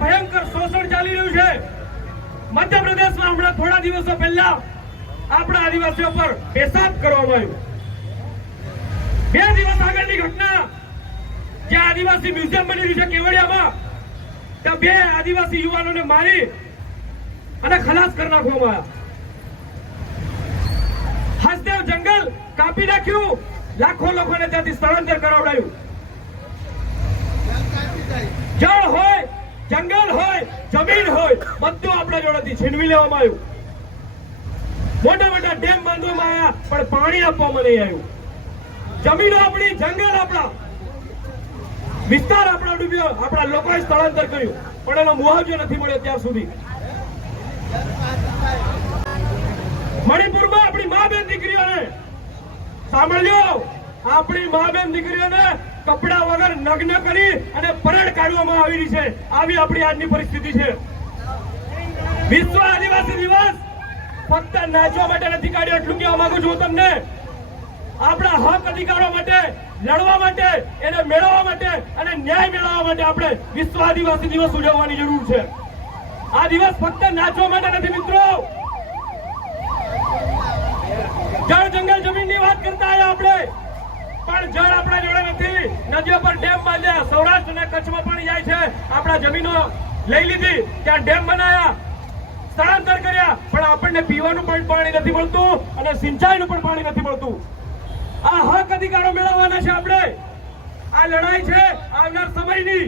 ભયંકર શોષણ ચાલી રહ્યું છે. મધ્યપ્રદેશમાં હમણાં થોડા દિવસો પહેલા આપણા આદિવાસીઓ પર પેશાબ કરવામાં આવ્યો. બે દિવસ આગળની ઘટના જે આદિવાસી મ્યુઝિયમ બની રહ્યું છે કેવડિયામાં ત્યાં બે આદિવાસી યુવાનોને મારી અને ખલાસ કરી નાખવામાં આવ્યા હસદેવ જંગલ કાપી નાખ્યું. લાખો લોકોને ત્યાંથી સ્થળાંતર કરાવડાયું. જળ હોય, જંગલ હોય, જમીન હોય, બધું આપણા જોડેથી છીનવી લેવામાં આવ્યું. મોટા મોટા ડેમ બાંધવામાં આવ્યા, પણ પાણી આપવામાં નહીં આવ્યું. જમીનો આપણી, જંગલ આપણા. વિસ્તાર આપણા ડૂબ્યો, આપણા લોકોએ સ્થળાંતર કર્યું, પણ એનો મુઆવજો નથી મળ્યો ત્યાર સુધી. મણિપુરમાં આપણી મા બેન દીકરીઓને, સાંભળજો, આપણી મા બેન દીકરીઓને કપડા વગર નગ્ન કરી અને પરેડ કાઢવામાં આવી રહી છે. આવી આપણી આજની પરિસ્થિતિ છે. વિશ્વ આદિવાસી દિવસ ફક્ત નાચવા માટે નથી કાઢ્યો, એટલું કહેવા માંગુ છું તમને. આપણા હક અધિકારો માટે, લડવા માટે, એને મેળવવા માટે ન્યાય મેળવવા માટે આપણે વિશ્વ આદિવાસી દિવસ ઉજવવાની જરૂર છે. આ દિવસ ફક્ત નાચવા માટે નથી મિત્રો. જળ જંગલ જમીનની વાત કરતા આવ્યા આપણે. પણ જળ આપણા જોડે નથી. નદીઓ પર ડેમ બાંધ્યા સૌરાષ્ટ્ર અને કચ્છમાં પાણી જાય છે. આપણા જમીનો લઈ લીધી. ત્યાં ડેમ બનાવ્યા સ્થળાંતર કર્યા. પણ આપણને પીવાનું પણ પાણી નથી મળતું અને સિંચાઈનું પણ પાણી નથી મળતું. આ હક અધિકારો મેળવવાના છે આપણે. લડાઈ છે આવનાર સમયની.